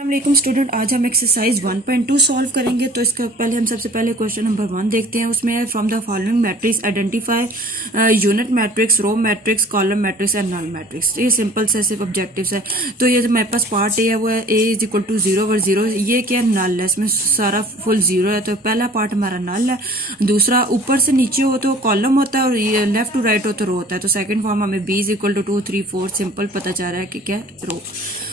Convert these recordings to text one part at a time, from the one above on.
अस्सलाम स्टूडेंट, आज हम एक्सरसाइज 1.2 सॉल्व करेंगे। तो इसका पहले हम सबसे पहले क्वेश्चन नंबर 1 देखते हैं। उसमें है from the following matrix identify unit matrix, row matrix, column matrix and null matrix. तो ये सिंपल से सिर्फ ऑब्जेक्टिव्स है। तो ये जो मेरे पास पार्ट ए है वो है ए इज इक्वल टू 0 और 0। ये क्या नल है, इसमें सारा फुल 0 है। तो पहला पार्ट हमारा नल है। दूसरा ऊपर से नीचे हो तो कॉलम होता है और ये लेफ्ट टू राइट हो तो रो होता है। तो सेकंड फॉर्म हमें B is equal to 2 3 4 simple पता चल रहा है कि क्या रो।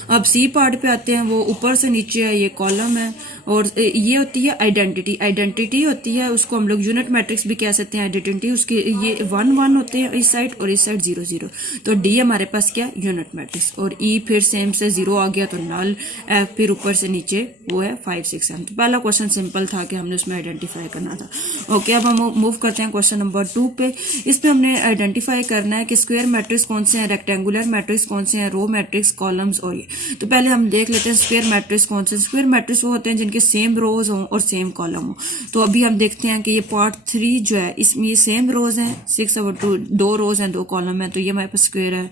अब सी पार्ट पे आते हैं। वो ऊपर से नीचे है, ये कॉलम है और ये होती है आइडेंटिटी। आइडेंटिटी होती है, उसको हम लोग यूनिट मैट्रिक्स भी कह सकते हैं। आइडेंटिटी उसके ये 1 1 होते हैं इस साइड और इस साइड 0 0। तो डी हमारे पास क्या यूनिट मैट्रिक्स। और ई फिर सेम से 0 आ गया तो नल। एफ फिर ऊपर से नीचे वो है 5 6 7। तो पहला क्वेश्चन सिंपल था कि हमने उसमें आइडेंटिफाई करना था। ओके, अब हम मूव करते हैं क्वेश्चन नंबर 2 पे। इसमें हमने आइडेंटिफाई करना है कि स्क्वायर मैट्रिक्स कौन से हैं, रेक्टेंगुलर मैट्रिक्स कौन से हैं, रो मैट्रिक्स, कॉलम्स और ये। तो पहले हम देख लेते हैं स्क्वायर मैट्रिक्स कौन से। स्क्वायर मैट्रिक्स वो होते हैं जिनके सेम रोज हों और सेम कॉलम हो। तो अभी हम देखते हैं कि ये पार्ट 3 जो है इसमें ये सेम रोज हैं 6/2, 2 रोज हैं 2 कॉलम है। तो ये हमारे पास स्क्वायर है।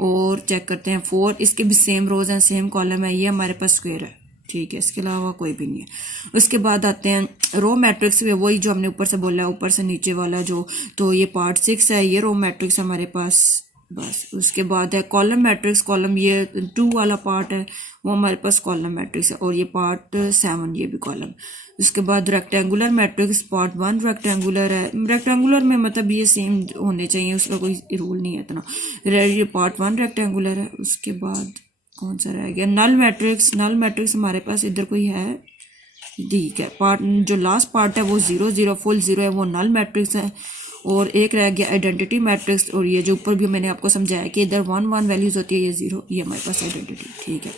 और चेक करते हैं 4, इसके भी सेम रोज हैं सेम कॉलम है, ये हमारे पास स्क्वायर है। ठीक है, इसके अलावा कोई भी नहीं है। उसके बाद आते हैं रो मैट्रिक्स में, वही जो हमने ऊपर से बोला है, ऊपर से नीचे वाला जो। तो ये पार्ट 6 है, ये रो मैट्रिक्स हमारे पास बस। उसके बाद है कॉलम मैट्रिक्स। कॉलम ये 2 वाला पार्ट है, वो हमारे पास कॉलम मैट्रिक्स है। और ये पार्ट 7, ये भी कॉलम। उसके बाद रेक्टेंगुलर मैट्रिक्स पार्ट 1 रेक्टेंगुलर है। रेक्टेंगुलर में मतलब ये सेम होने चाहिए, उसका कोई रूल नहीं है इतना। ये पार्ट 1 रेक्टेंगुलर है। उसके बाद कौन सा रह गया, नल मैट्रिक्स। नल मैट्रिक्स हमारे पास इधर कोई है, ठीक है। पार्ट जो लास्ट पार्ट है वो 0 0 फुल 0 है, वो नल मैट्रिक्स है। और एक रह गया आइडेंटिटी मैट्रिक्स। और ये जो ऊपर भी मैंने आपको समझाया कि इधर 1 1 वैल्यूज होती है, ये 0, ये हमारे पास आइडेंटिटी। ठीक है,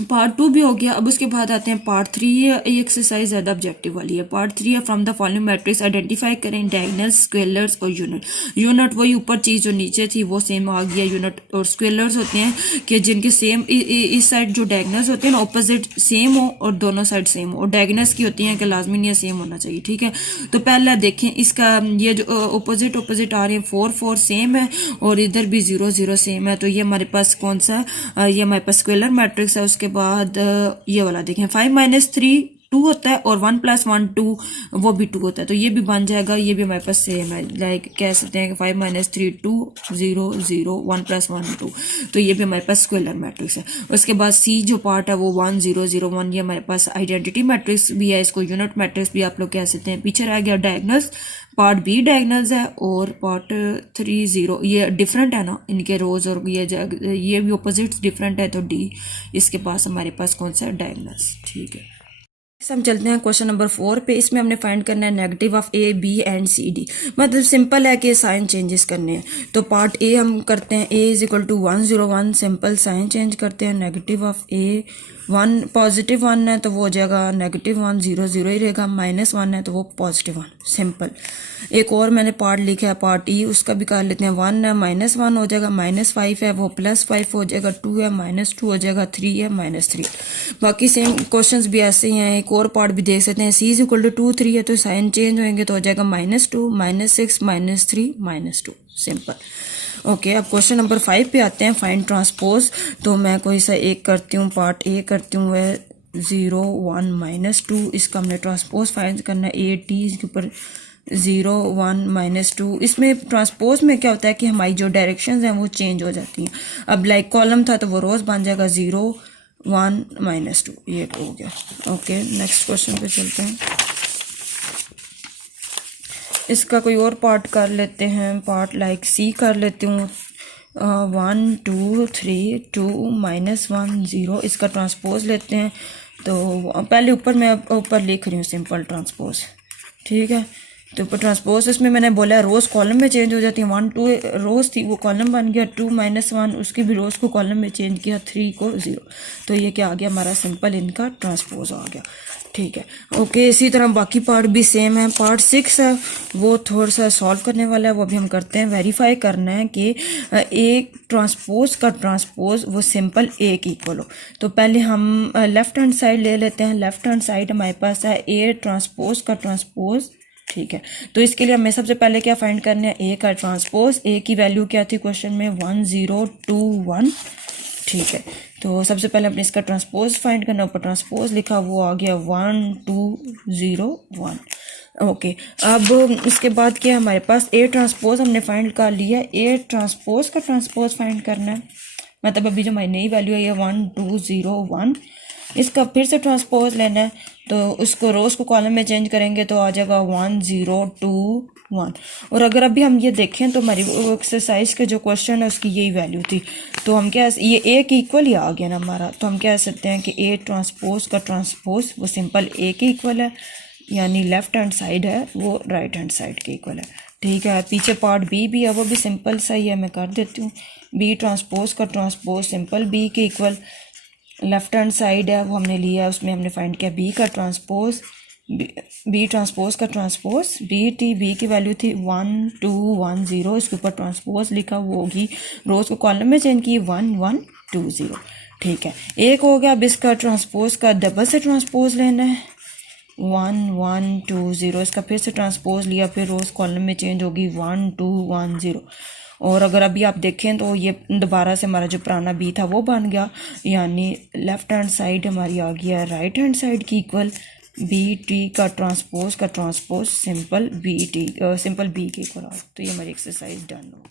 पार्ट 2 भी हो गया। अब उसके बाद आते हैं पार्ट 3। ये एक्सरसाइज ज़्यादा ऑब्जेक्टिव वाली है। पार्ट 3 है from the following matrix identify करें डायगोनल्स, स्क्वेलर्स और यूनिट। यूनिट वही ऊपर चीज़ जो नीचे थी वो सेम आ गया यूनिट। और स्क्वेलर्स होते हैं कि जिनके सेम इस साइड जो डायगोनल्स होते हैं ना ऑपोजिट सेम हो और दोनों साइड सेम हो। और डायगोनल्स की होती हैं कि लाजमी नहीं है सेम होना चाहिए। ठीक है, तो पहला देखें इसका, ये जो ऑपोजिट आ रहे हैं 4 4 सेम है और इधर भी 0 0 सेम है। तो ये हमारे पास कौन सा, ये हमारे पास स्क्वेलर मैट्रिक्स है। उसके बाद ये वाला देखें 5 - 3 2 होता है और 1 + 1 2 वो भी 2 होता है। तो ये भी बन जाएगा, ये भी हमारे पास सेम है। लाइक कह सकते हैं कि 5 - 3 2 0 0 1 + 1 2। तो ये भी हमारे पास स्क्वेलर मैट्रिक्स है। उसके बाद सी जो पार्ट है वो 1 0 0 1, ये हमारे पास आइडेंटिटी मैट्रिक्स भी है, इसको यूनिट मैट्रिक्स भी आप लोग कह सकते हैं। पीछे रह गया डायगोनल्स। पार्ट बी डायगोनल्स है और पार्ट 3 0, ये डिफरेंट है ना इनके रोज, और ये भी ऑपोजिट डिफरेंट है। तो डी इसके पास हमारे पास कौन सा है, डायगोनल्स। ठीक है, हम चलते हैं क्वेश्चन नंबर 4 पे। इसमें हमने फाइंड करना है negative of A B and C D. मतलब सिंपल है कि साइन चेंजेस करने हैं। तो पार्ट ए हम करते हैं, a is equal to 1 0 1 simple sign change करते हैं। नेगेटिव ऑफ ए 1 पॉजिटिव 1 है तो वो हो जाएगा -1 0 0 ही रहेगा। -1 है तो वो +1 सिंपल। एक और मैंने पार्ट लिखा है पार्ट ई, उसका भी कर लेते हैं। 1 है -1 हो जाएगा, -5 है वो +5 हो जाएगा, 2 है -2 हो जाएगा, 3 है -3। बाकी सेम क्वेश्चंस भी ऐसे ही हैं। एक और पार्ट भी देख सकते हैं, सी इज इक्वल टू 2 3 है तो साइन चेंज होंगे तो हो जाएगा -2 -6 -3 -2 सिंपल। ओके, अब क्वेश्चन नंबर 5 पे आते हैं, फाइंड ट्रांसपोज। तो मैं कोई सा एक करती हूँ, पार्ट ए करती हूँ, वह 0 1 -2। इसका हमने ट्रांसपोज फाइंड करना है। ए टी इसके ऊपर 0 1 -2। इसमें ट्रांसपोज में क्या होता है कि हमारी जो डायरेक्शंस हैं वो चेंज हो जाती हैं। अब लाइक कॉलम था तो वो रोज बन जाएगा 0 1 -2, ये हो गया। ओके, नेक्स्ट क्वेश्चन पे चलते हैं। इसका कोई और पार्ट कर लेते हैं, पार्ट लाइक सी कर लेती हूँ। 1 2 3 2 -1 0, इसका ट्रांसपोज लेते हैं। तो पहले ऊपर मैं ऊपर लिख रही हूँ सिंपल ट्रांसपोज। ठीक है, तो ऊपर ट्रांसपोज इसमें मैंने बोला रोज कॉलम में चेंज हो जाती है। 1 2 रोज थी वो कॉलम बन गया, 2 -1 उसकी भी रोज को कॉलम में चेंज किया, 3 को 0। तो ये क्या आ गया हमारा सिंपल इनका ट्रांसपोज आ गया। ठीक है, ओके। इसी तरह बाकी पार्ट भी सेम है। पार्ट 6 है वो थोड़ा सा सॉल्व करने वाला है, वो अभी हम करते हैं। वेरीफाई करना है कि एक ट्रांसपोज का ट्रांसपोज वो सिंपल ए की इक्वल हो। तो पहले हम लेफ्ट हैंड साइड ले लेते हैं। लेफ्ट हैंड साइड हमारे पास है ए ट्रांसपोज का ट्रांसपोज। ठीक है, तो इसके लिए हमें सबसे पहले क्या फाइंड करना है, ए का ट्रांसपोज। ए की वैल्यू क्या थी क्वेश्चन में, 1 0 2 1। ठीक है, तो सबसे पहले अपने इसका ट्रांसपोज फाइंड करना, ऊपर ट्रांसपोज लिखा वो आ गया 1 2 0 1। ओके, अब इसके बाद क्या हमारे पास ए ट्रांसपोज हमने फाइंड कर लिया, ए ट्रांसपोज का ट्रांसपोज फाइंड करना है, मतलब अभी जो हमारी नई वैल्यू है ये 1 2 0 1, इसका फिर से ट्रांसपोज लेना है, तो उसको रोज को कॉलम में चेंज करेंगे तो आ जाएगा 1 0 2 1। और अगर अभी हम ये देखें तो हमारी एक्सरसाइज के जो क्वेश्चन है उसकी यही वैल्यू थी, तो हम क्या, ये ए के इक्वल ही आ गया ना हमारा, तो हम कह सकते हैं कि ए ट्रांसपोज का ट्रांसपोज वो सिंपल ए के इक्वल है, यानी लेफ्ट हैंड साइड है वो राइट हैंड साइड के इक्वल है। ठीक है, पीछे पार्ट बी भी है, वो भी सिंपल सा ही है, मैं कर देती हूँ। बी ट्रांसपोज का ट्रांसपोज सिंपल बी के इक्वल, लेफ्ट हैंड साइड है वो हमने लिया, उसमें हमने फाइंड किया बी का ट्रांसपोज, बी ट्रांसपोज का ट्रांसपोज, बी की वैल्यू थी 1 2 1 0, इसके ऊपर ट्रांसपोज लिखा वो होगी, रोज को कॉलम में चेंज की 1 1 2 0। ठीक है, एक हो गया। अब इसका ट्रांसपोज का डबल से ट्रांसपोज लेना है, 1 1 2 0, इसका फिर से ट्रांसपोज लिया, फिर रोज कॉलम में चेंज होगी 1 2 1 0। और अगर अभी आप देखें तो ये दोबारा से हमारा जो पुराना बी था वो बन गया, यानी लेफ्ट हैंड साइड हमारी आ गया राइट हैंड साइड की इक्वल, बी टी का ट्रांसपोज सिंपल बी के इक्वल आ, तो ये हमारी एक्सरसाइज डन हो।